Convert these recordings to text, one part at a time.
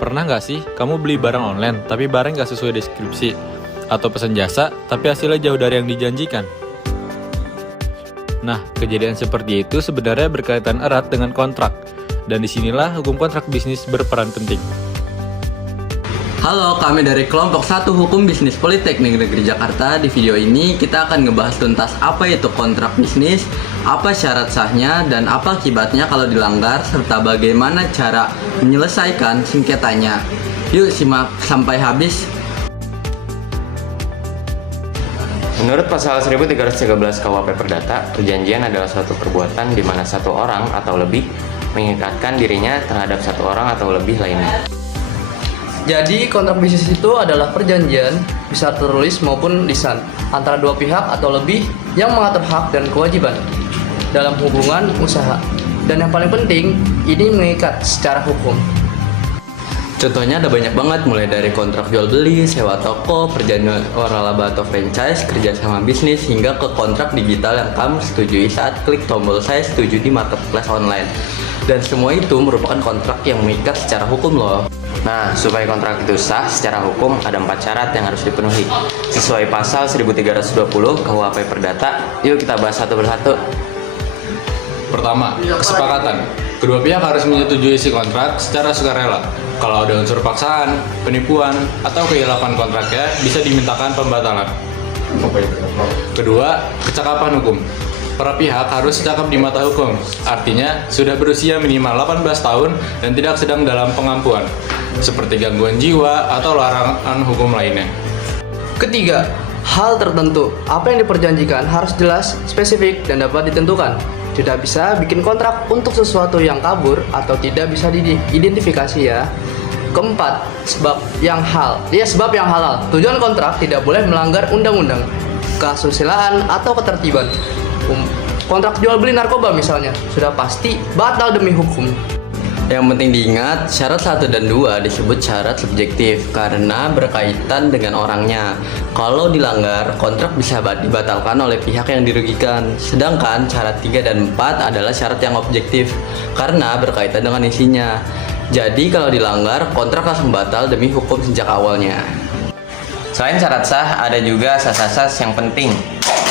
Pernah nggak sih kamu beli barang online tapi barang nggak sesuai deskripsi? Atau pesan jasa tapi hasilnya jauh dari yang dijanjikan? Nah, kejadian seperti itu sebenarnya berkaitan erat dengan kontrak. Dan disinilah hukum kontrak bisnis berperan penting. Halo, kami dari kelompok 1 Hukum Bisnis Politeknik Negeri Jakarta. Di video ini kita akan ngebahas tuntas apa itu kontrak bisnis, apa syarat sahnya, dan apa akibatnya kalau dilanggar, serta bagaimana cara menyelesaikan sengketanya. Yuk simak sampai habis. Menurut pasal 1313 KUHP Perdata, perjanjian adalah suatu perbuatan di mana satu orang atau lebih mengikatkan dirinya terhadap satu orang atau lebih lainnya. Jadi kontrak bisnis itu adalah perjanjian, bisa tertulis maupun lisan, antara dua pihak atau lebih yang mengatur hak dan kewajiban dalam hubungan usaha. Dan yang paling penting, ini mengikat secara hukum. Contohnya ada banyak banget, mulai dari kontrak jual beli, sewa toko, perjanjian waralaba atau franchise, kerjasama bisnis, hingga ke kontrak digital yang kamu setujui saat klik tombol saya setuju di marketplace online. Dan semua itu merupakan kontrak yang mengikat secara hukum loh. Nah, supaya kontrak itu sah secara hukum ada 4 syarat yang harus dipenuhi. Sesuai pasal 1320 KUHP Perdata, yuk kita bahas satu persatu. Pertama, kesepakatan. Kedua pihak harus menyetujui isi kontrak secara sukarela. Kalau ada unsur paksaan, penipuan, atau kehilapan kontraknya, bisa dimintakan pembatalan. Kedua, kecakapan hukum. Para pihak harus cakap di mata hukum, artinya sudah berusia minimal 18 tahun dan tidak sedang dalam pengampuan, seperti gangguan jiwa atau larangan hukum lainnya. Ketiga, hal tertentu. Apa yang diperjanjikan harus jelas, spesifik, dan dapat ditentukan. Tidak bisa bikin kontrak untuk sesuatu yang kabur atau tidak bisa diidentifikasi ya. Keempat, sebab yang halal. Tujuan kontrak tidak boleh melanggar undang-undang, kesusilaan, atau ketertiban. Kontrak jual beli narkoba misalnya, sudah pasti batal demi hukum. Yang penting diingat, syarat 1 dan 2 disebut syarat subjektif karena berkaitan dengan orangnya. Kalau dilanggar, kontrak bisa dibatalkan oleh pihak yang dirugikan. Sedangkan syarat 3 dan 4 adalah syarat yang objektif karena berkaitan dengan isinya. Jadi kalau dilanggar, kontrak langsung batal demi hukum sejak awalnya. Selain syarat sah, ada juga asas-asas yang penting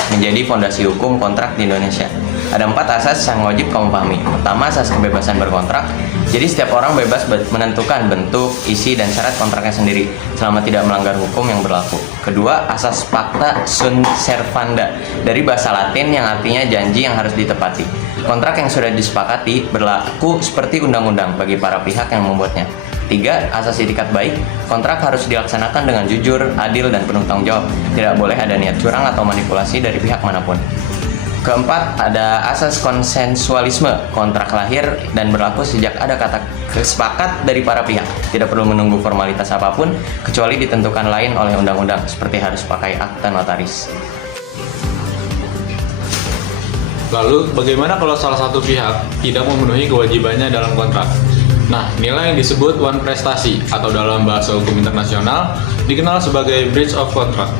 menjadi fondasi hukum kontrak di Indonesia. Ada 4 asas yang wajib kamu pahami. Pertama, asas kebebasan berkontrak. Jadi setiap orang bebas menentukan bentuk, isi, dan syarat kontraknya sendiri selama tidak melanggar hukum yang berlaku. Kedua, asas pacta sunt servanda dari bahasa Latin yang artinya janji yang harus ditepati. Kontrak yang sudah disepakati berlaku seperti undang-undang bagi para pihak yang membuatnya. 3. Asas itikat baik. Kontrak harus dilaksanakan dengan jujur, adil, dan penuh tanggung jawab. Tidak boleh ada niat curang atau manipulasi dari pihak manapun. Keempat, ada asas konsensualisme. Kontrak lahir dan berlaku sejak ada kata kesepakat dari para pihak. Tidak perlu menunggu formalitas apapun, kecuali ditentukan lain oleh undang-undang, seperti harus pakai akta notaris. Lalu, bagaimana kalau salah satu pihak tidak memenuhi kewajibannya dalam kontrak? Nah, inilah yang disebut one prestasi atau dalam bahasa hukum internasional dikenal sebagai breach of contract.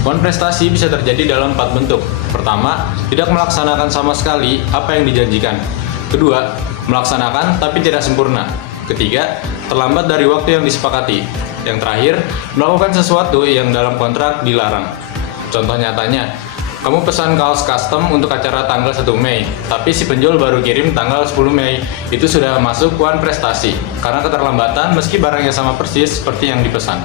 One prestasi bisa terjadi dalam 4 bentuk. Pertama, tidak melaksanakan sama sekali apa yang dijanjikan. Kedua, melaksanakan tapi tidak sempurna. Ketiga, terlambat dari waktu yang disepakati. Yang terakhir, melakukan sesuatu yang dalam kontrak dilarang. Contoh nyatanya, kamu pesan kaos custom untuk acara tanggal 1 Mei, tapi si penjual baru kirim tanggal 10 Mei. Itu sudah masuk one prestasi, karena keterlambatan meski barangnya sama persis seperti yang dipesan.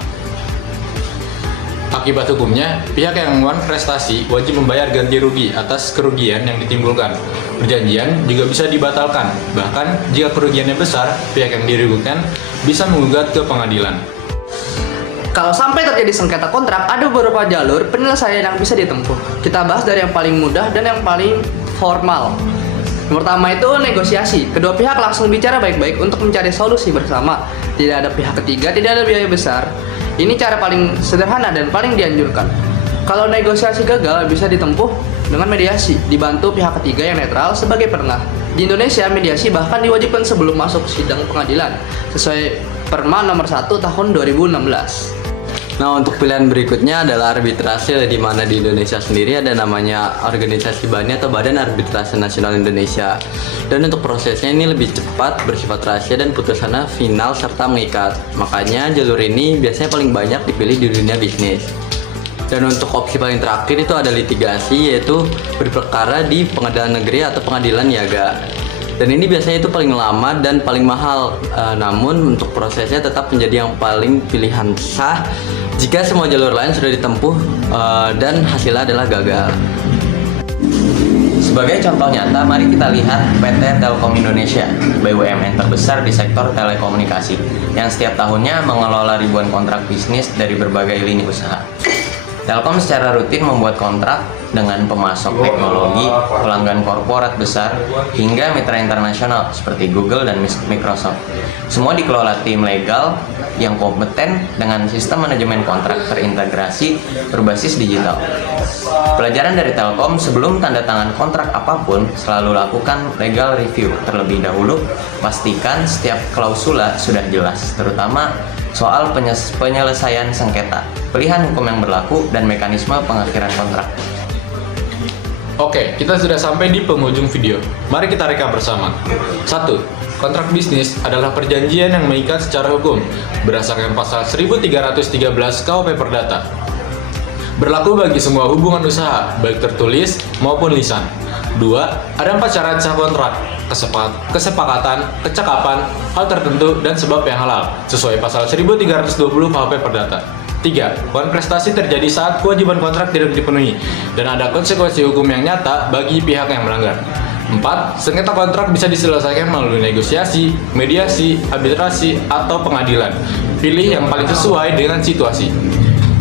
Akibat hukumnya, pihak yang one prestasi wajib membayar ganti rugi atas kerugian yang ditimbulkan. Perjanjian juga bisa dibatalkan, bahkan jika kerugiannya besar, pihak yang dirugikan bisa menggugat ke pengadilan. Kalau sampai terjadi sengketa kontrak, ada beberapa jalur penyelesaian yang bisa ditempuh. Kita bahas dari yang paling mudah dan yang paling formal. Yang pertama itu negosiasi. Kedua pihak langsung bicara baik-baik untuk mencari solusi bersama. Tidak ada pihak ketiga, tidak ada biaya besar. Ini cara paling sederhana dan paling dianjurkan. Kalau negosiasi gagal, bisa ditempuh dengan mediasi, dibantu pihak ketiga yang netral sebagai penengah. Di Indonesia, mediasi bahkan diwajibkan sebelum masuk sidang pengadilan, sesuai Perma nomor 1 tahun 2016. Nah, untuk pilihan berikutnya adalah arbitrase, di mana di Indonesia sendiri ada namanya Organisasi BANI atau Badan Arbitrase Nasional Indonesia. Dan untuk prosesnya ini lebih cepat, bersifat rahasia, dan putusannya final serta mengikat. Makanya jalur ini biasanya paling banyak dipilih di dunia bisnis. Dan untuk opsi paling terakhir itu ada litigasi, yaitu berperkara di pengadilan negeri atau pengadilan niaga. Dan ini biasanya itu paling lama dan paling mahal. Namun untuk prosesnya tetap menjadi yang paling pilihan sah jika semua jalur lain sudah ditempuh dan hasilnya adalah gagal. Sebagai contoh nyata, mari kita lihat PT Telkom Indonesia, BUMN terbesar di sektor telekomunikasi, yang setiap tahunnya mengelola ribuan kontrak bisnis dari berbagai lini usaha. Telkom secara rutin membuat kontrak dengan pemasok teknologi, pelanggan korporat besar, hingga mitra internasional seperti Google dan Microsoft. Semua dikelola tim legal yang kompeten dengan sistem manajemen kontrak terintegrasi berbasis digital. Pelajaran dari Telkom: sebelum tanda tangan kontrak apapun, selalu lakukan legal review terlebih dahulu. Pastikan setiap klausula sudah jelas, terutama soal penyelesaian sengketa, pilihan hukum yang berlaku, dan mekanisme pengakhiran kontrak. Oke, kita sudah sampai di penghujung video. Mari kita rekap bersama. 1. Kontrak bisnis adalah perjanjian yang mengikat secara hukum berdasarkan pasal 1313 KUP Perdata. Berlaku bagi semua hubungan usaha, baik tertulis maupun lisan. 2. Ada 4 syarat sah kontrak: kesepakatan, kecakapan, hal tertentu, dan sebab yang halal, sesuai pasal 1320 KUP Perdata. 3. Prestasi terjadi saat kewajiban kontrak tidak dipenuhi dan ada konsekuensi hukum yang nyata bagi pihak yang melanggar. 4. Sengketa kontrak bisa diselesaikan melalui negosiasi, mediasi, arbitrasi, atau pengadilan. Pilih yang paling sesuai dengan situasi.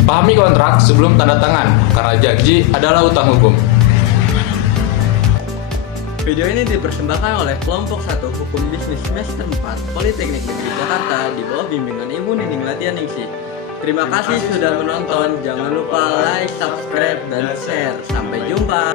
Pahami kontrak sebelum tanda tangan, karena janji adalah utang hukum. Video ini dipersembahkan oleh kelompok 1 Hukum Bisnis Semester 4 Politeknik Negeri Jakarta di bawah bimbingan Ibu Nining Latianingsih. Terima kasih sudah menonton. Jangan lupa like, subscribe, dan share. Sampai jumpa.